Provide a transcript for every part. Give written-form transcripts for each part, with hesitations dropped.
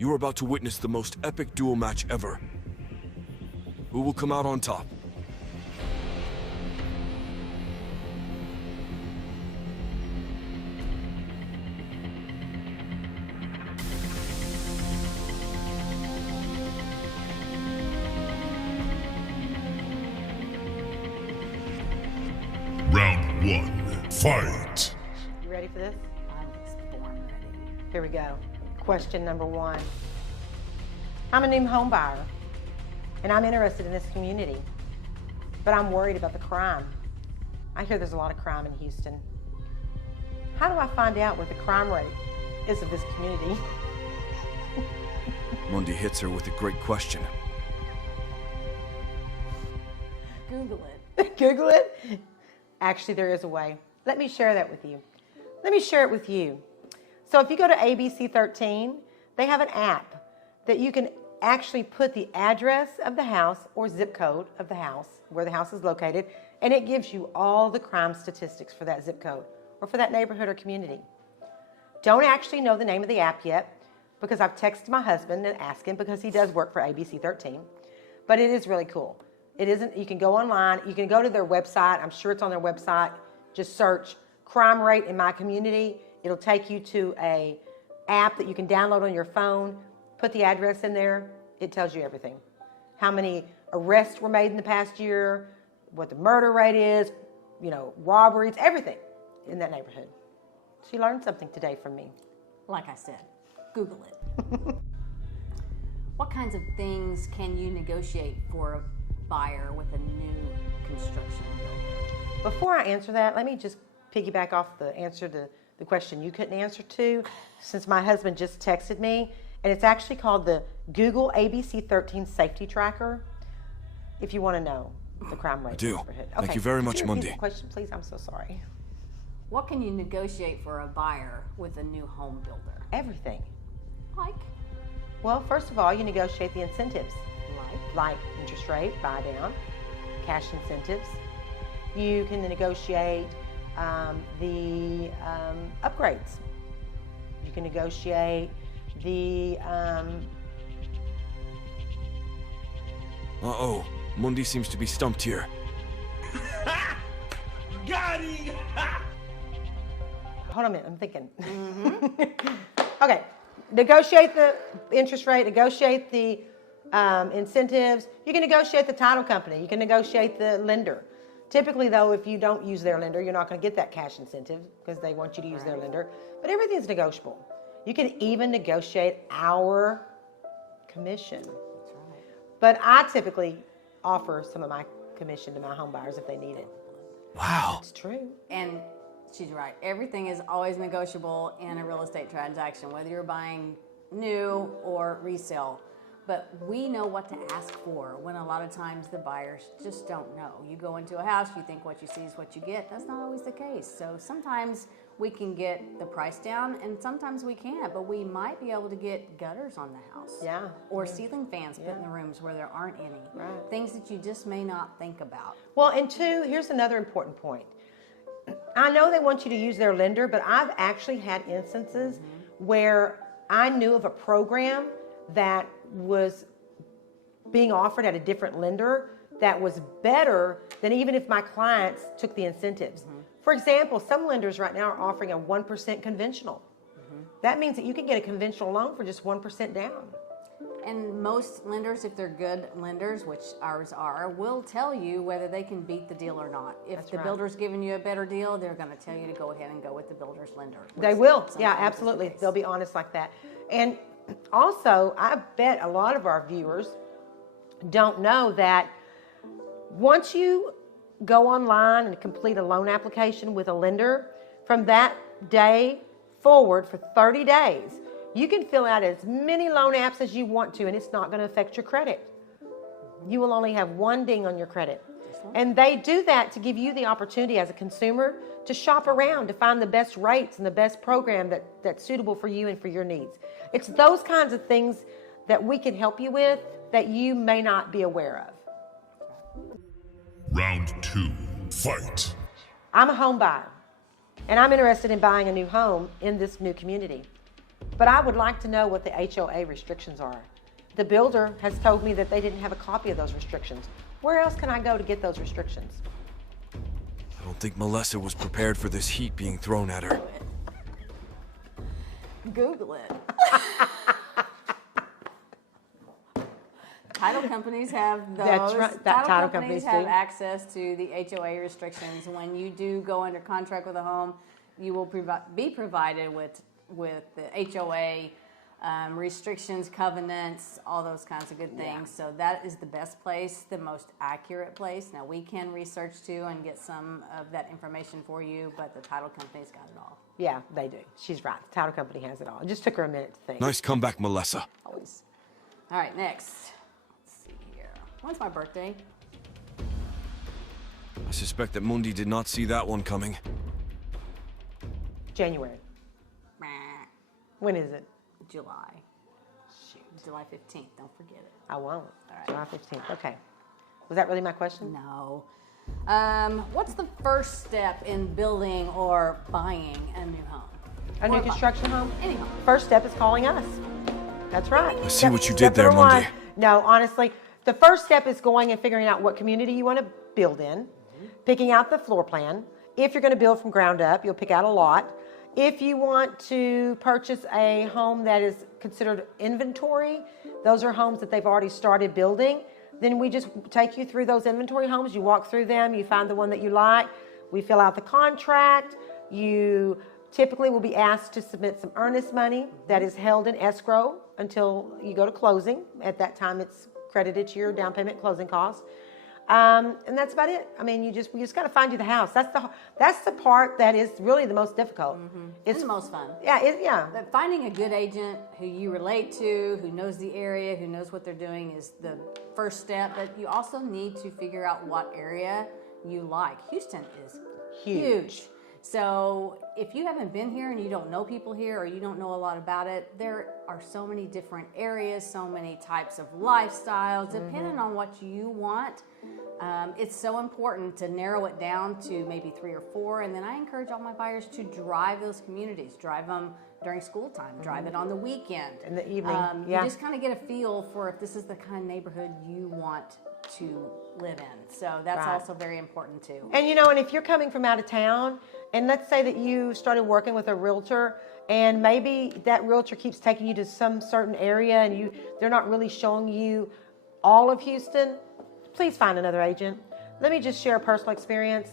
You are about to witness the most epic duel match ever. Who will come out on top? Round 1, fight! You ready for this? I'm born ready. Here we go. Question number 1. I'm a new home buyer, and I'm interested in this community, but I'm worried about the crime. I hear there's a lot of crime in Houston. How do I find out what the crime rate is of this community? Mundi hits her with a great question. Google it. Google it? Actually, there is a way. Let me share that with you. Let me share it with you. So if you go to ABC 13, they have an app that you can actually put the address of the house or zip code of the house, where the house is located, and it gives you all the crime statistics for that zip code or for that neighborhood or community. Don't actually know the name of the app yet because I've texted my husband and asked him because he does work for ABC 13, but it is really cool. It isn't, you can go online, you can go to their website, I'm sure it's on their website, just search crime rate in my community. It'll take you to a app that you can download on your phone, put the address in there, it tells you everything. How many arrests were made in the past year, what the murder rate is, you know, robberies, everything in that neighborhood. She learned something today from me. Like I said, Google it. What kinds of things can you negotiate for a buyer with a new construction builder? Before I answer that, let me just piggyback off the answer to the question you couldn't answer to, since my husband just texted me, and it's actually called the Google ABC 13 Safety Tracker, if you want to know the crime rate. I do. Okay. Thank you very much, Could you repeat Mundi. the question, please? I'm so sorry. What can you negotiate for a buyer with a new home builder? Everything. Like? Well, first of all, you negotiate the incentives, Like? like interest rate, buy down, cash incentives. You can negotiate the upgrades. You can negotiate the Uh-oh. Mundi seems to be stumped here. Got him! hold on a minute, I'm thinking. Okay, negotiate the interest rate, negotiate the incentives. You can negotiate the title company. You can negotiate the lender. Typically, though, if you don't use their lender, you're not going to get that cash incentive because they want you to use their lender. But everything's negotiable. You can even negotiate our commission. That's right. But I typically offer some of my commission to my home buyers if they need it. Wow. It's true. And she's right. Everything is always negotiable in a real estate transaction, whether you're buying new or resale. But we know what to ask for when a lot of times the buyers just don't know. You go into a house, you think what you see is what you get. That's not always the case. So sometimes we can get the price down and sometimes we can't, but we might be able to get gutters on the house. Yeah. Or ceiling fans put in the rooms where there aren't any. Right. Things that you just may not think about. Well, and two, here's another important point. I know they want you to use their lender, but I've actually had instances where I knew of a program that was being offered at a different lender that was better than even if my clients took the incentives. For example, some lenders right now are offering a 1% conventional. That means that you can get a conventional loan for just 1% down. And most lenders, if they're good lenders, which ours are, will tell you whether they can beat the deal or not. If That's the right. builder's giving you a better deal, they're going to tell you to go ahead and go with the builder's lender. They which will. sometimes Yeah, is the absolutely. case. They'll be honest like that. And also, I bet a lot of our viewers don't know that once you go online and complete a loan application with a lender, from that day forward for 30 days, you can fill out as many loan apps as you want to, and it's not going to affect your credit. You will only have one ding on your credit. And they do that to give you the opportunity as a consumer to shop around, to find the best rates and the best program that's suitable for you and for your needs. It's those kinds of things that we can help you with that you may not be aware of. Round 2, fight. I'm a home buyer, and I'm interested in buying a new home in this new community. but I would like to know what the HOA restrictions are. The builder has told me that they didn't have a copy of those restrictions. Where else can I go to get those restrictions? I don't think Melessa was prepared for this heat being thrown at her. Google it. Title companies have those. That's right. Title companies have do. access to the HOA restrictions. When you do go under contract with a home, you will be provided with the HOA restrictions, covenants, all those kinds of good things. Yeah. So that is the best place, the most accurate place. Now we can research too and get some of that information for you, but the title company's got it all. Yeah, they do. She's right. The title company has it all. It just took her a minute to think. Nice comeback, Melessa. Always. All right, next. Let's see here. When's my birthday? I suspect that Mundi did not see that one coming. January. Meh. When is it? July. Shoot. July 15th. Don't forget it. I won't. right. July 15th. Okay. Was that really my question? No. What's the first step in building or buying a new home? A new construction home? Any home. First step is calling us. That's right. I see what you Step did there, number Mundi. one. No, honestly, the first step is going and figuring out what community you want to build in, picking out the floor plan. If you're going to build from ground up, you'll pick out a lot. If you want to purchase a home that is considered inventory, those are homes that they've already started building. Then we just take you through those inventory homes. You walk through them. You find the one that you like. We fill out the contract. You typically will be asked to submit some earnest money that is held in escrow until you go to closing. At that time, it's credited to your down payment closing costs. And that's about it. I mean, we just got to find you the house. That's the part that is really the most difficult. It's the most fun. Yeah. But finding a good agent who you relate to, who knows the area, who knows what they're doing is the first step. But you also need to figure out what area you like. Houston is huge. So if you haven't been here and you don't know people here or you don't know a lot about it, there are so many different areas, so many types of lifestyles, depending on what you want. It's so important to narrow it down to maybe 3 or 4. And then I encourage all my buyers to drive those communities, drive them during school time, drive it on the weekend. In the evening, You just kind of get a feel for if this is the kind of neighborhood you want to live in. So that's Right. also very important too. And and if you're coming from out of town, and let's say that you started working with a realtor, and maybe that realtor keeps taking you to some certain area, and they're not really showing you all of Houston, please find another agent. Let me just share a personal experience.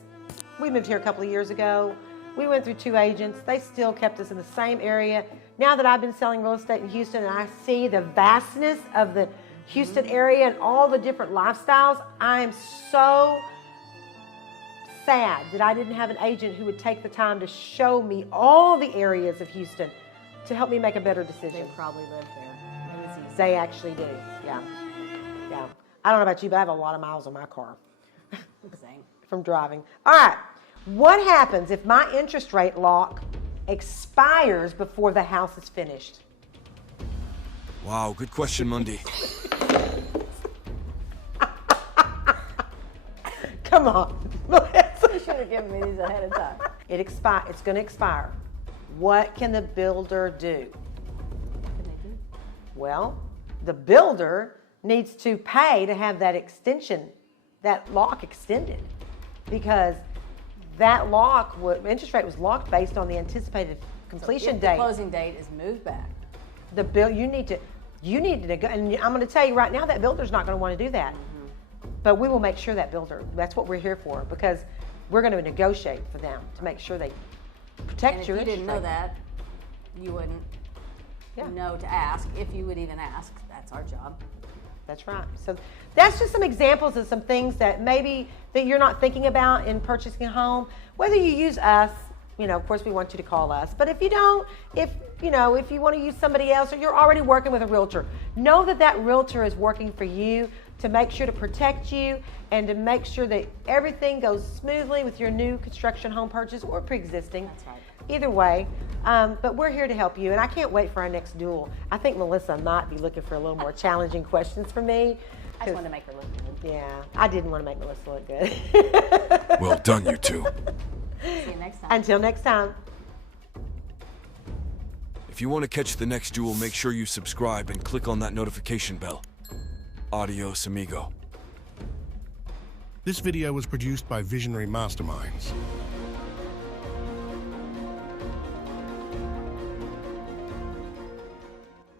We moved here a couple of years ago. We went through 2 agents. They still kept us in the same area. Now that I've been selling real estate in Houston and I see the vastness of the Houston area and all the different lifestyles, I am so sad that I didn't have an agent who would take the time to show me all the areas of Houston to help me make a better They decision. probably live there. It was easy. They actually do. Yeah. I don't know about you, but I have a lot of miles on my car Same. from driving. All right. What happens if my interest rate lock expires before the house is finished? Wow, good question, Mundi. Come on. You should have given me these ahead of time. It's going to expire. What can the builder do? What can they do? Well, the builder needs to pay to have that lock extended, because that interest rate was locked based on the anticipated completion If date. the closing date is moved back. You need to go, and I'm going to tell you right now that builder's not going to want to do that. But we will make sure that's what we're here for, because we're going to negotiate for them to make sure they protect And if your you interest didn't know rate. that, you wouldn't know to ask. If you would even ask, that's our job. That's right. So that's just some examples of some things that maybe that you're not thinking about in purchasing a home. Whether you use us, of course we want you to call us. But if you don't, if you want to use somebody else, or you're already working with a realtor, know that realtor is working for you to make sure to protect you and to make sure that everything goes smoothly with your new construction home purchase or pre-existing. That's right. Either way, but we're here to help you, and I can't wait for our next duel. I think Melessa might be looking for a little more challenging questions from me. I just wanted to make her look good. Yeah, I didn't want to make Melissa look good. Well done, you two. See you next time. Until next time. If you want to catch the next duel, make sure you subscribe and click on that notification bell. Adios, amigo. This video was produced by Visionary Masterminds.